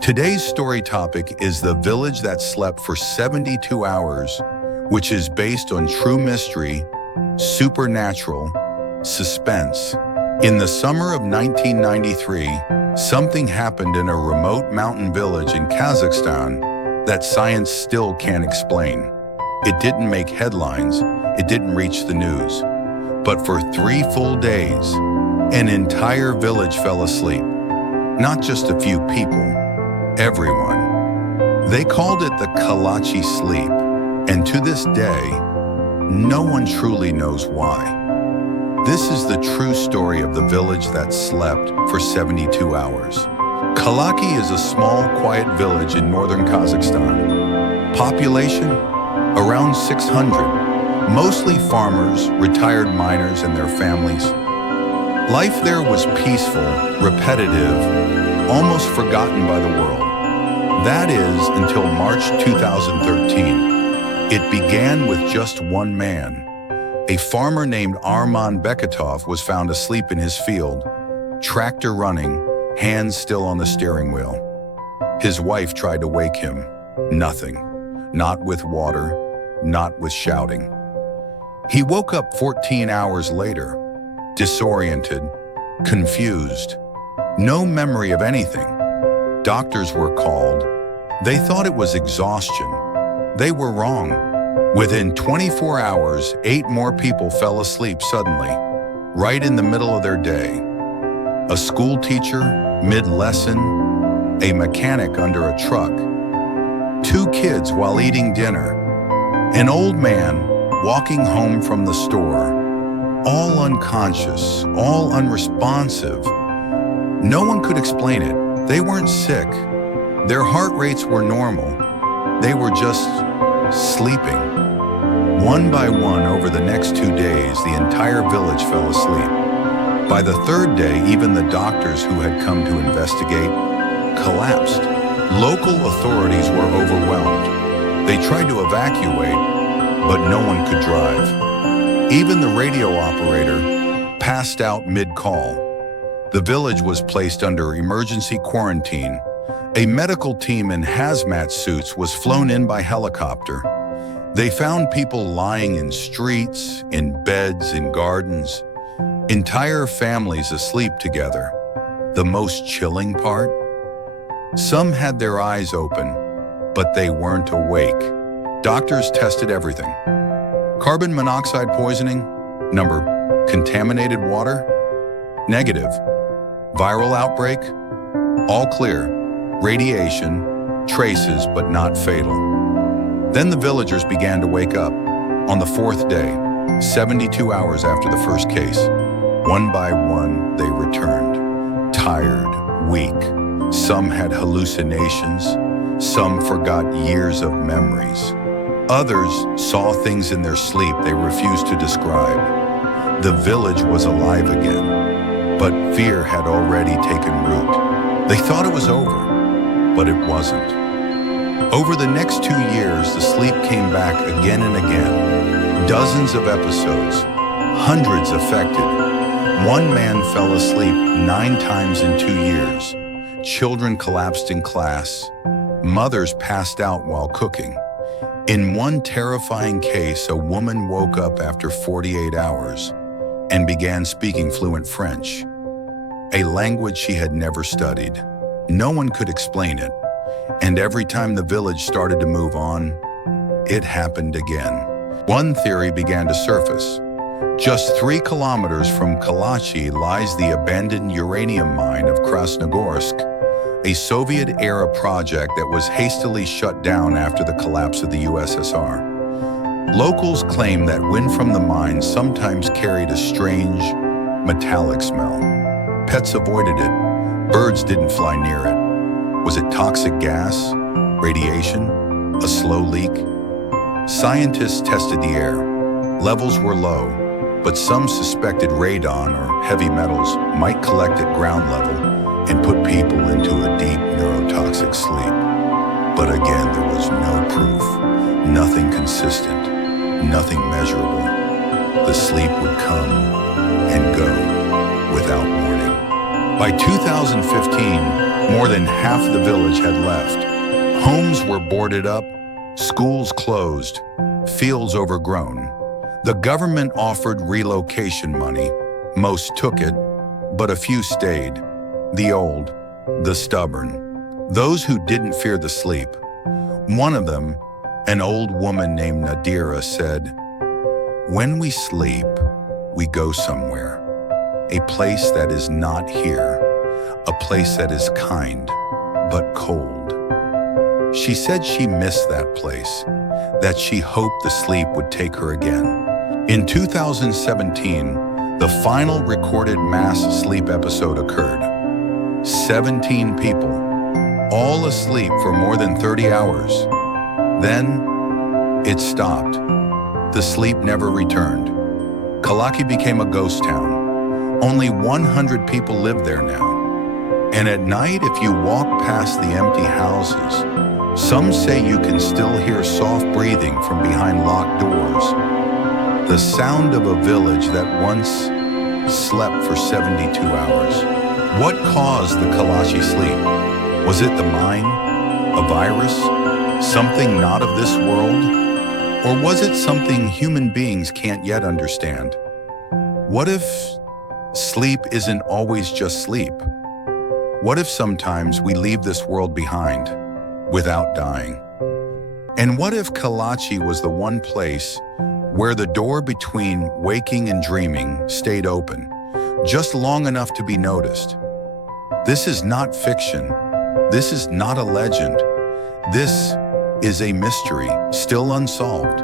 Today's story topic is The Village That Slept for 72 Hours, which is based on true mystery, supernatural, suspense. In the summer of 1993, something happened in a remote mountain village in Kazakhstan that science still can't explain. It didn't make headlines, it didn't reach the news. But for 3 full days, an entire village fell asleep. Not just a few people. Everyone. They called it the Kalachi Sleep, and to this day, no one truly knows why. This is the true story of the village that slept for 72 hours. Kalachi is a small, quiet village in northern Kazakhstan. Population? Around 600. Mostly farmers, retired miners, and their families. Life there was peaceful, repetitive, almost forgotten by the world. That is, until March 2013. It began with just one man. A farmer named Arman Beketov was found asleep in his field, tractor running, hands still on the steering wheel. His wife tried to wake him. Nothing. Not with water, not with shouting. He woke up 14 hours later, disoriented, confused. No memory of anything. Doctors were called. They thought it was exhaustion. They were wrong. Within 24 hours, 8 more people fell asleep suddenly, right in the middle of their day. A school teacher, mid-lesson, a mechanic under a truck, 2 kids while eating dinner, an old man walking home from the store, all unconscious, all unresponsive. No one could explain it. They weren't sick. Their heart rates were normal. They were just sleeping. One by one, over the next 2 days, the entire village fell asleep. By the 3rd day, even the doctors who had come to investigate collapsed. Local authorities were overwhelmed. They tried to evacuate, but no one could drive. Even the radio operator passed out mid-call. The village was placed under emergency quarantine. A medical team in hazmat suits was flown in by helicopter. They found people lying in streets, in beds, in gardens, entire families asleep together. The most chilling part? Some had their eyes open, but they weren't awake. Doctors tested everything. Carbon monoxide poisoning? Number. Contaminated water? Negative. Viral outbreak? All clear. Radiation, traces, but not fatal. Then the villagers began to wake up. On the 4th day, 72 hours after the first case, one by one they returned. Tired, weak. Some had hallucinations. Some forgot years of memories. Others saw things in their sleep they refused to describe. The village was alive again, but fear had already taken root. They thought it was over, but it wasn't. Over the next 2 years, the sleep came back again and again. Dozens of episodes, hundreds affected. One man fell asleep 9 times in 2 years. Children collapsed in class. Mothers passed out while cooking. In one terrifying case, a woman woke up after 48 hours and began speaking fluent French, a language she had never studied. No one could explain it, and every time the village started to move on, it happened again. One theory began to surface. Just 3 kilometers from Kalachi lies the abandoned uranium mine of Krasnogorsk, a Soviet-era project that was hastily shut down after the collapse of the USSR. Locals claim that wind from the mine sometimes carried a strange, metallic smell. Pets avoided it. Birds didn't fly near it. Was it toxic gas? Radiation? A slow leak? Scientists tested the air. Levels were low, but some suspected radon or heavy metals might collect at ground level and put people into a deep neurotoxic sleep. But again, there was no proof, nothing consistent. nothing measurable. The sleep would come and go without warning. By 2015, more than half the village had left. Homes were boarded up, schools closed, fields overgrown. The government offered relocation money. Most took it, but a few stayed. The old, the stubborn, those who didn't fear the sleep. One of them, an old woman named Nadira, said, "When we sleep, we go somewhere. A place that is not here. A place that is kind, but cold." She said she missed that place, that she hoped the sleep would take her again. In 2017, the final recorded mass sleep episode occurred. 17 people, all asleep for more than 30 hours. Then, it stopped. The sleep never returned. Kalachi became a ghost town. Only 100 people live there now. And at night, if you walk past the empty houses, some say you can still hear soft breathing from behind locked doors. The sound of a village that once slept for 72 hours. What caused the Kalachi Sleep? Was it the mind? A virus? Something not of this world? Or was it something human beings can't yet understand? What if sleep isn't always just sleep? What if sometimes we leave this world behind without dying? And what if Kalachi was the one place where the door between waking and dreaming stayed open, just long enough to be noticed? This is not fiction. This is not a legend. This is a mystery still unsolved.